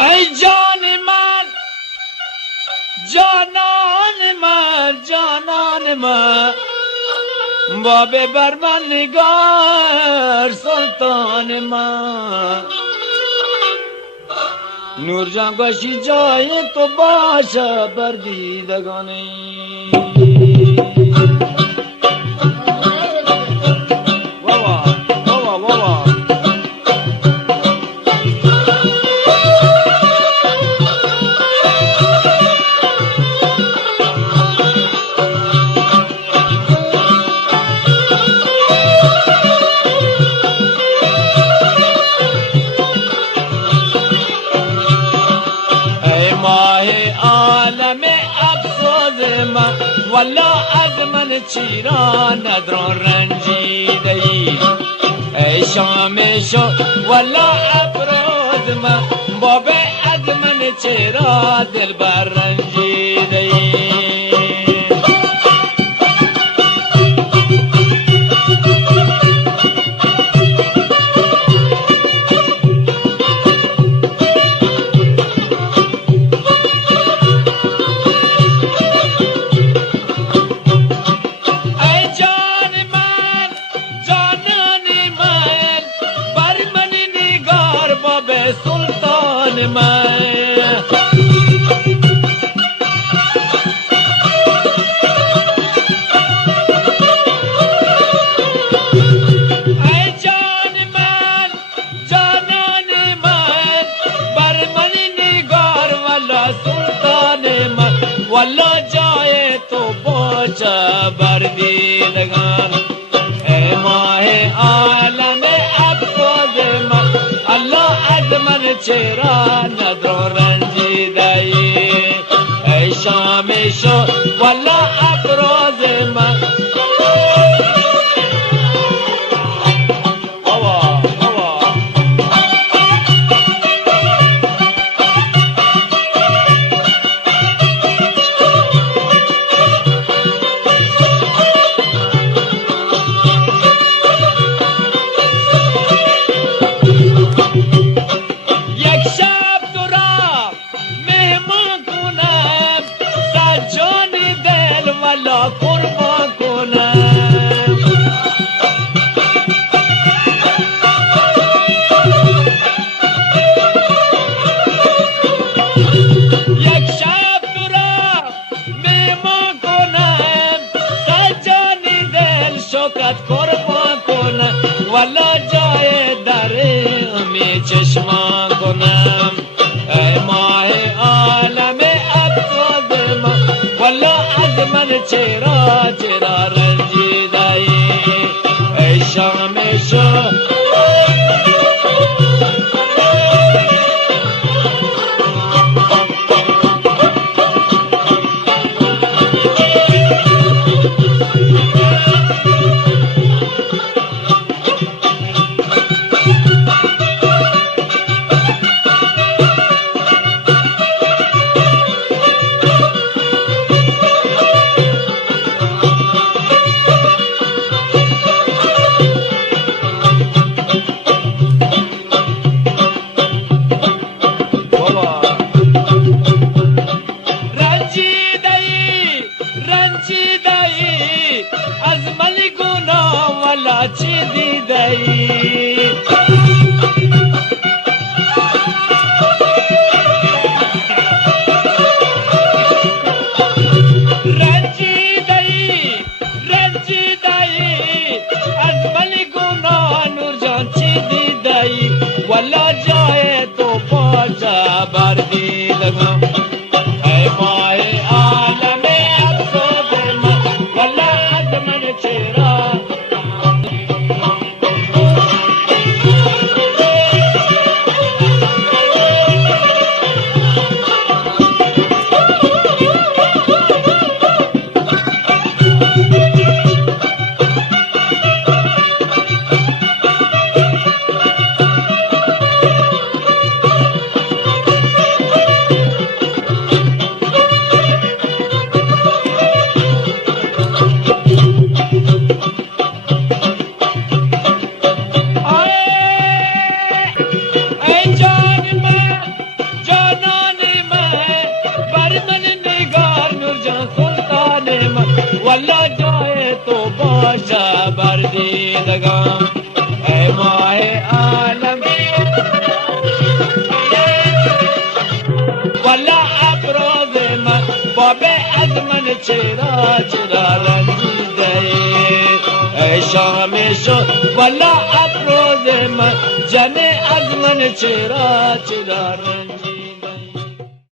ای جان من جانان من جانان من باب بر من نگار سلطان من نور جان گوشی جای تو باشه بر دیدگانی بابا بابا بابا والا از من چیرا ندران رنجیده ای ای شام شو والا افروز من بابه از من چرا دل بر رنجیده ای والا جای تو باچه بردیدگان ای ماه عالم افسوس من الله از من چرا ندرو رنجیده ای شام شو والا افروز من والا جای در می چشما کنم ای ماه عالم افسوس من والا از من چرا چرا رنجیده ای شام شو والا جای تو باچه بردیدگم ای ماه عالم افسوس من والا از من چرا داشته بردیدگان ای ماه عالم والا افروز من بابه از من چرا رنجیده ای شام شد والا افروز من جنه از من چرا رنجیده